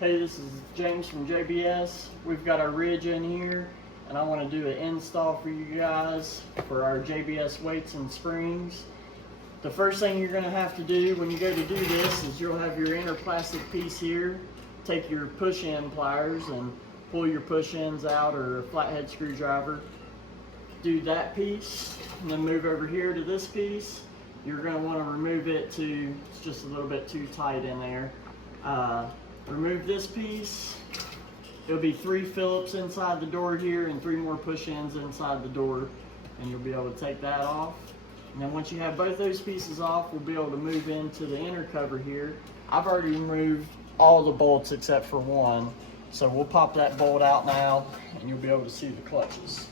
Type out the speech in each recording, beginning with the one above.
Hey, this is James from JBS. We've got our ridge in here, and I want to do an install for you guys for our JBS weights and springs. The first thing you're going to have to do when you go to do this is you'll have your inner plastic piece here. Take your push-in pliers and pull your push-ins out, or a flathead screwdriver. Do that piece, and then move over here to this piece. You're going to want to remove it it's just a little bit too tight in there. Remove this piece. There'll be 3 Phillips inside the door here and 3 more push-ins inside the door, and you'll be able to take that off. And then once you have both those pieces off, we'll be able to move into the inner cover here. I've already removed all the bolts except for one, so we'll pop that bolt out now and you'll be able to see the clutches.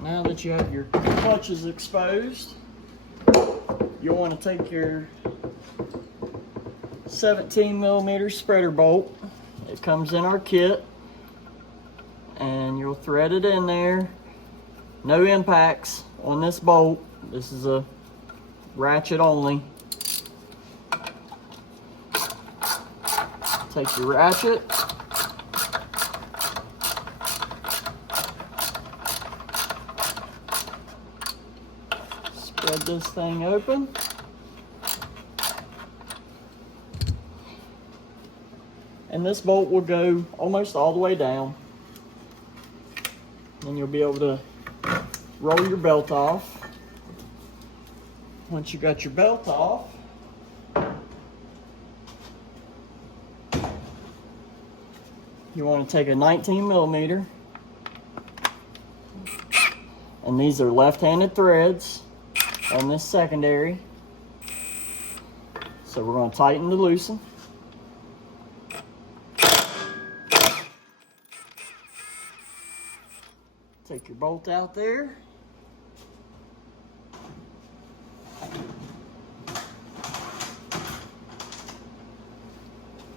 Now that you have your clutches exposed, you'll want to take your 17mm spreader bolt. It comes in our kit, and you'll thread it in there. No impacts on this bolt. This is a ratchet only. Take your ratchet, spread this thing open. And this bolt will go almost all the way down. And you'll be able to roll your belt off. Once you got your belt off, you want to take a 19mm, and these are left-handed threads on this secondary. So we're going to tighten to loosen. Take your bolt out there.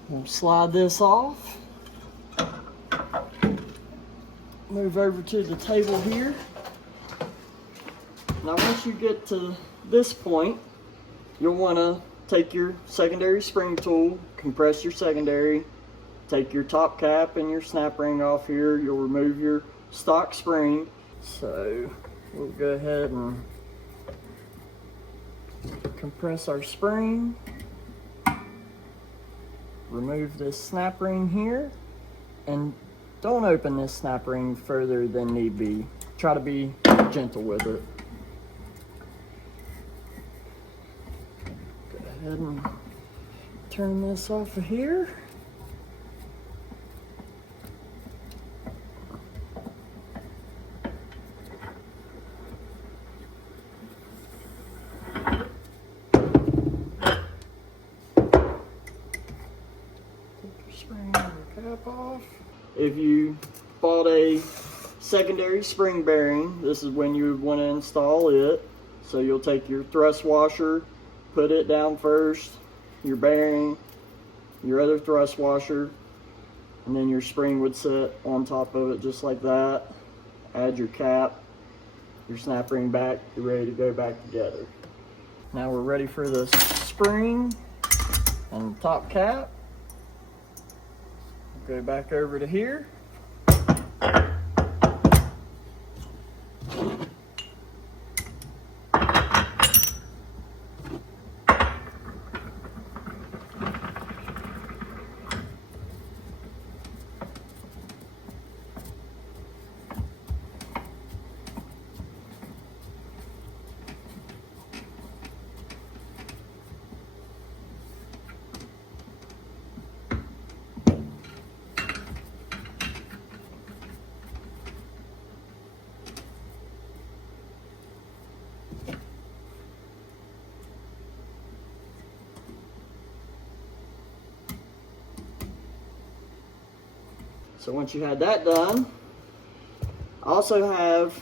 We'll slide this off. Move over to the table here. Now once you get to this point, you'll want to take your secondary spring tool, compress your secondary, take your top cap and your snap ring off here. You'll remove your stock spring. So we'll go ahead and compress our spring. Remove this snap ring here, and don't open this snap ring further than need be. Try to be gentle with it. Go ahead and turn this off of here. Spring your cap off. If you bought a secondary spring bearing, this is when you would want to install it. So you'll take your thrust washer, put it down first, your bearing, your other thrust washer, and then your spring would sit on top of it just like that. Add your cap, your snap ring back, you're ready to go back together. Now we're ready for the spring and the top cap. Go back over to here. So once you had that done, I also have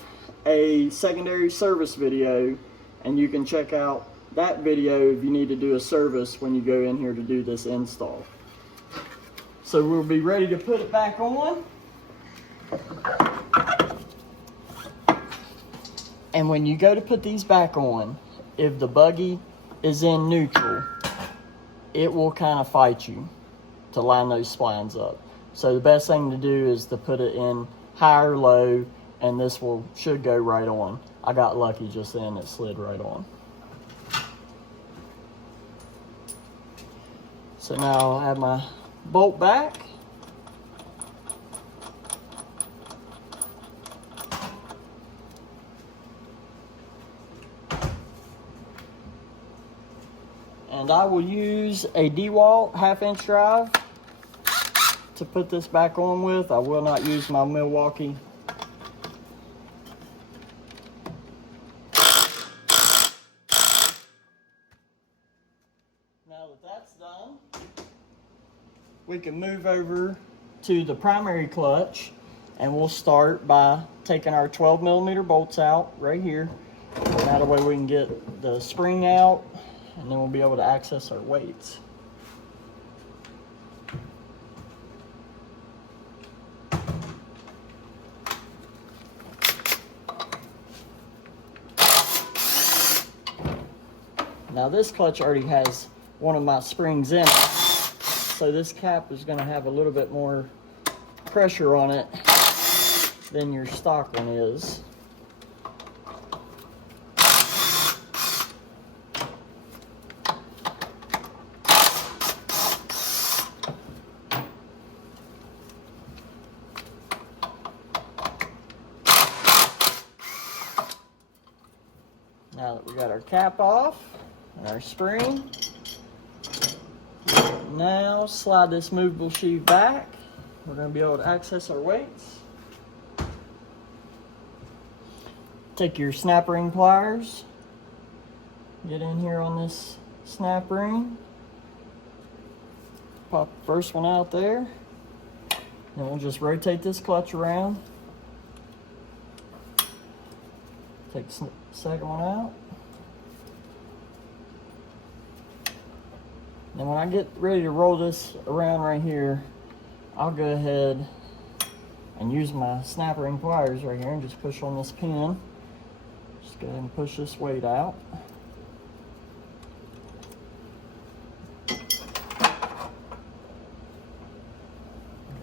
a secondary service video, and you can check out that video if you need to do a service when you go in here to do this install. So we'll be ready to put it back on. And when you go to put these back on, if the buggy is in neutral, it will kind of fight you to line those splines up. So the best thing to do is to put it in high or low, and this should go right on. I got lucky just then, it slid right on. So now I'll have my bolt back. And I will use a DeWalt 1/2-inch drive to put this back on with. I will not use my Milwaukee. Now that that's done, we can move over to the primary clutch, and we'll start by taking our 12mm bolts out right here. That way we can get the spring out, and then we'll be able to access our weights. Now this clutch already has one of my springs in it, so this cap is going to have a little bit more pressure on it than your stock one is. Now that we got our cap off and our spring, now slide this movable sheave back. We're going to be able to access our weights. Take your snap ring pliers, get in here on this snap ring, pop the first one out there, then we'll just rotate this clutch around. Take the second one out. Then when I get ready to roll this around right here, I'll go ahead and use my snap ring pliers right here and just push on this pin. Just go ahead and push this weight out.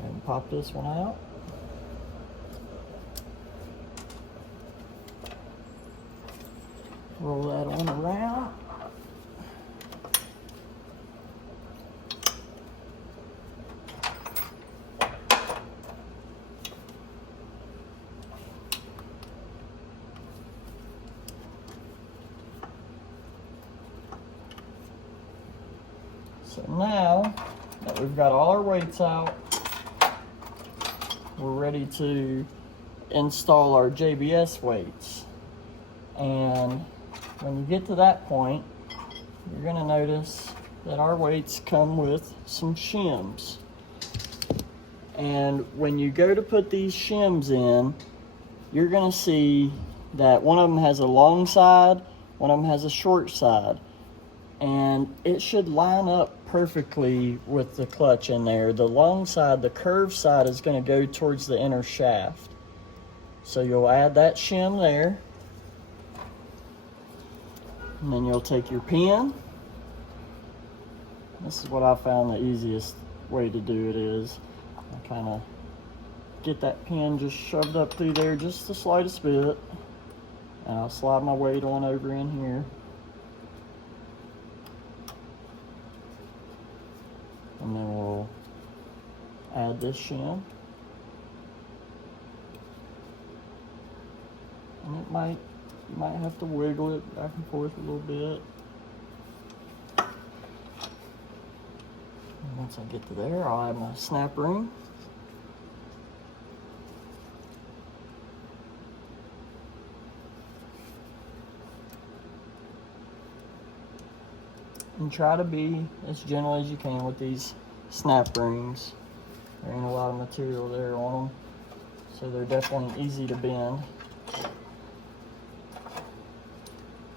And pop this one out. Roll that on around. So now that we've got all our weights out, we're ready to install our JBS weights. And when you get to that point, you're going to notice that our weights come with some shims. And when you go to put these shims in, you're going to see that one of them has a long side, one of them has a short side. And it should line up perfectly with the clutch in there. The long side, the curved side, is going to go towards the inner shaft. So you'll add that shim there. And then you'll take your pin. This is what I found the easiest way to do it is. I kind of get that pin just shoved up through there just the slightest bit. And I'll slide my weight on over in here. And then we'll add this shim. And you might have to wiggle it back and forth a little bit. And once I get to there, I'll add my snap ring. And try to be as gentle as you can with these snap rings. There ain't a lot of material there on them, so they're definitely easy to bend.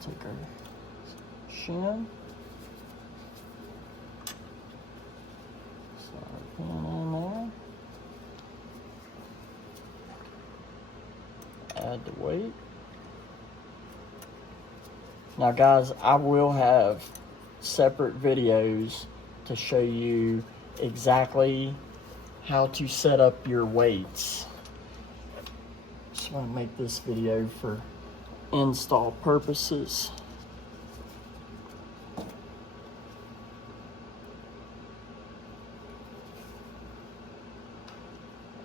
Take our shim, slide our pin in there, Add the weight. Now guys, I will have separate videos to show you exactly how to set up your weights. Just want to make this video for install purposes.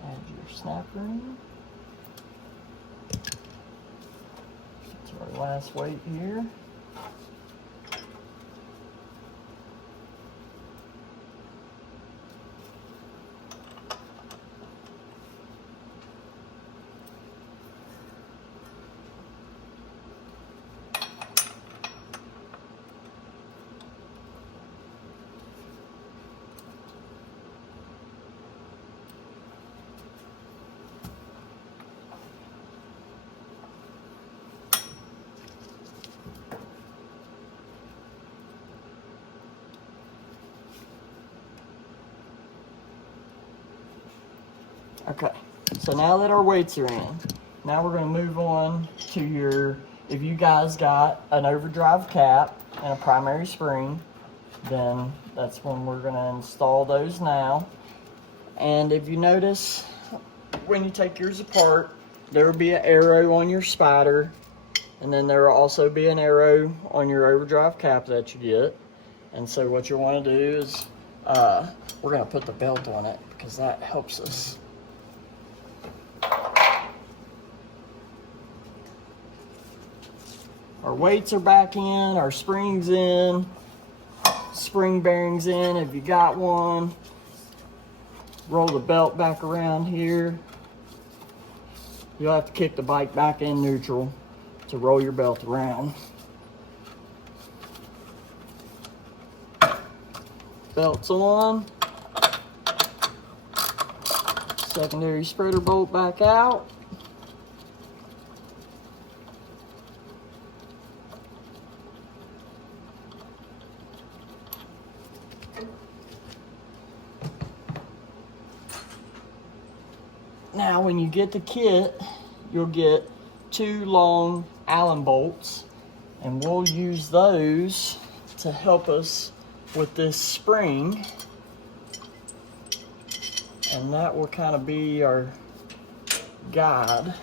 Add your snapper in. To our last weight here. Okay, so now that our weights are in, now we're going to move on to your, if you guys got an overdrive cap and a primary spring, then that's when we're going to install those now. And if you notice, when you take yours apart, there will be an arrow on your spider, and then there will also be an arrow on your overdrive cap that you get. And so what you want to do is, we're going to put the belt on it because that helps us. Our weights are back in, our springs in, spring bearings in if you got one. Roll the belt back around here. You'll have to kick the bike back in neutral to roll your belt around. Belt's on. Secondary spreader bolt back out. Now when you get the kit, you'll get 2 long Allen bolts, and we'll use those to help us with this spring, and that will kind of be our guide.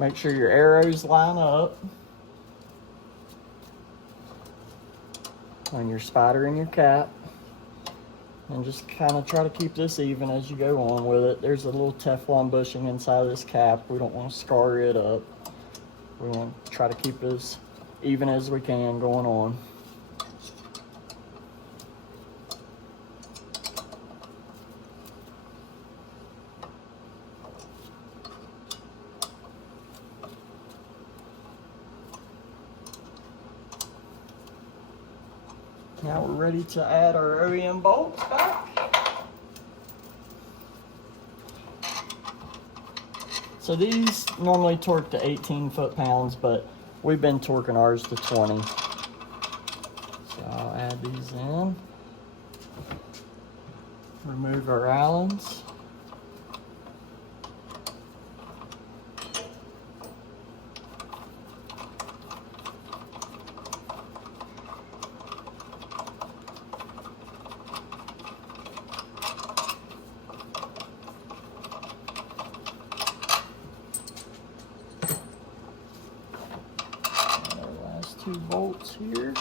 Make sure your arrows line up on your spider and your cap, and just kind of try to keep this even as you go on with it. There's a little Teflon bushing inside of this cap. We don't want to scar it up. We want to try to keep it as even as we can going on. Now we're ready to add our OEM bolts back. So these normally torque to 18 foot-pounds, but we've been torquing ours to 20. So I'll add these in. Remove our Allens. Two bolts here.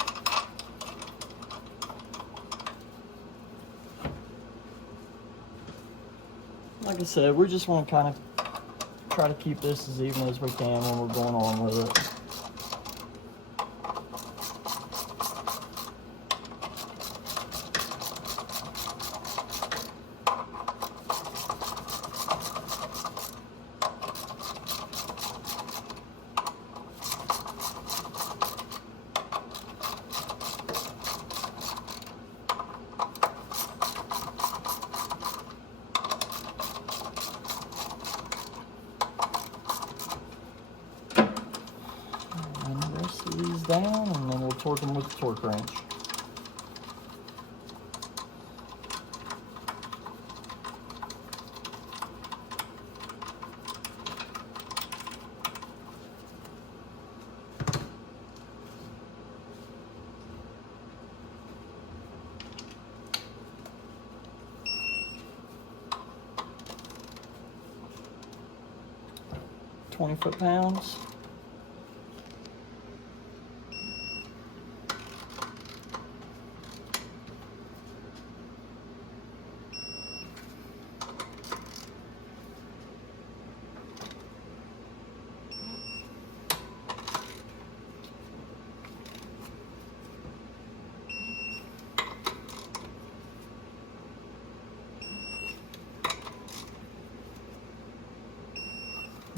Like I said, we just want to kind of try to keep this as even as we can when we're going on with it. down, and then we'll torque them with the torque wrench. $20 foot-pounds.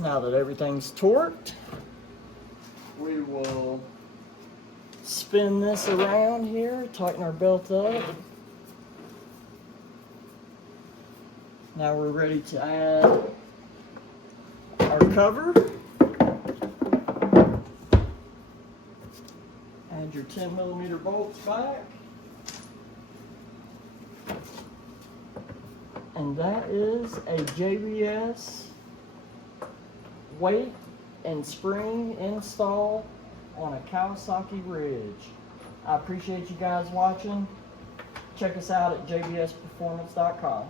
Now that everything's torqued, we will spin this around here, tighten our belt up. Now we're ready to add our cover. Add your 10mm bolts back. And that is a JBS weight and spring install on a Kawasaki Ridge. I appreciate you guys watching. Check us out at jbsperformance.com.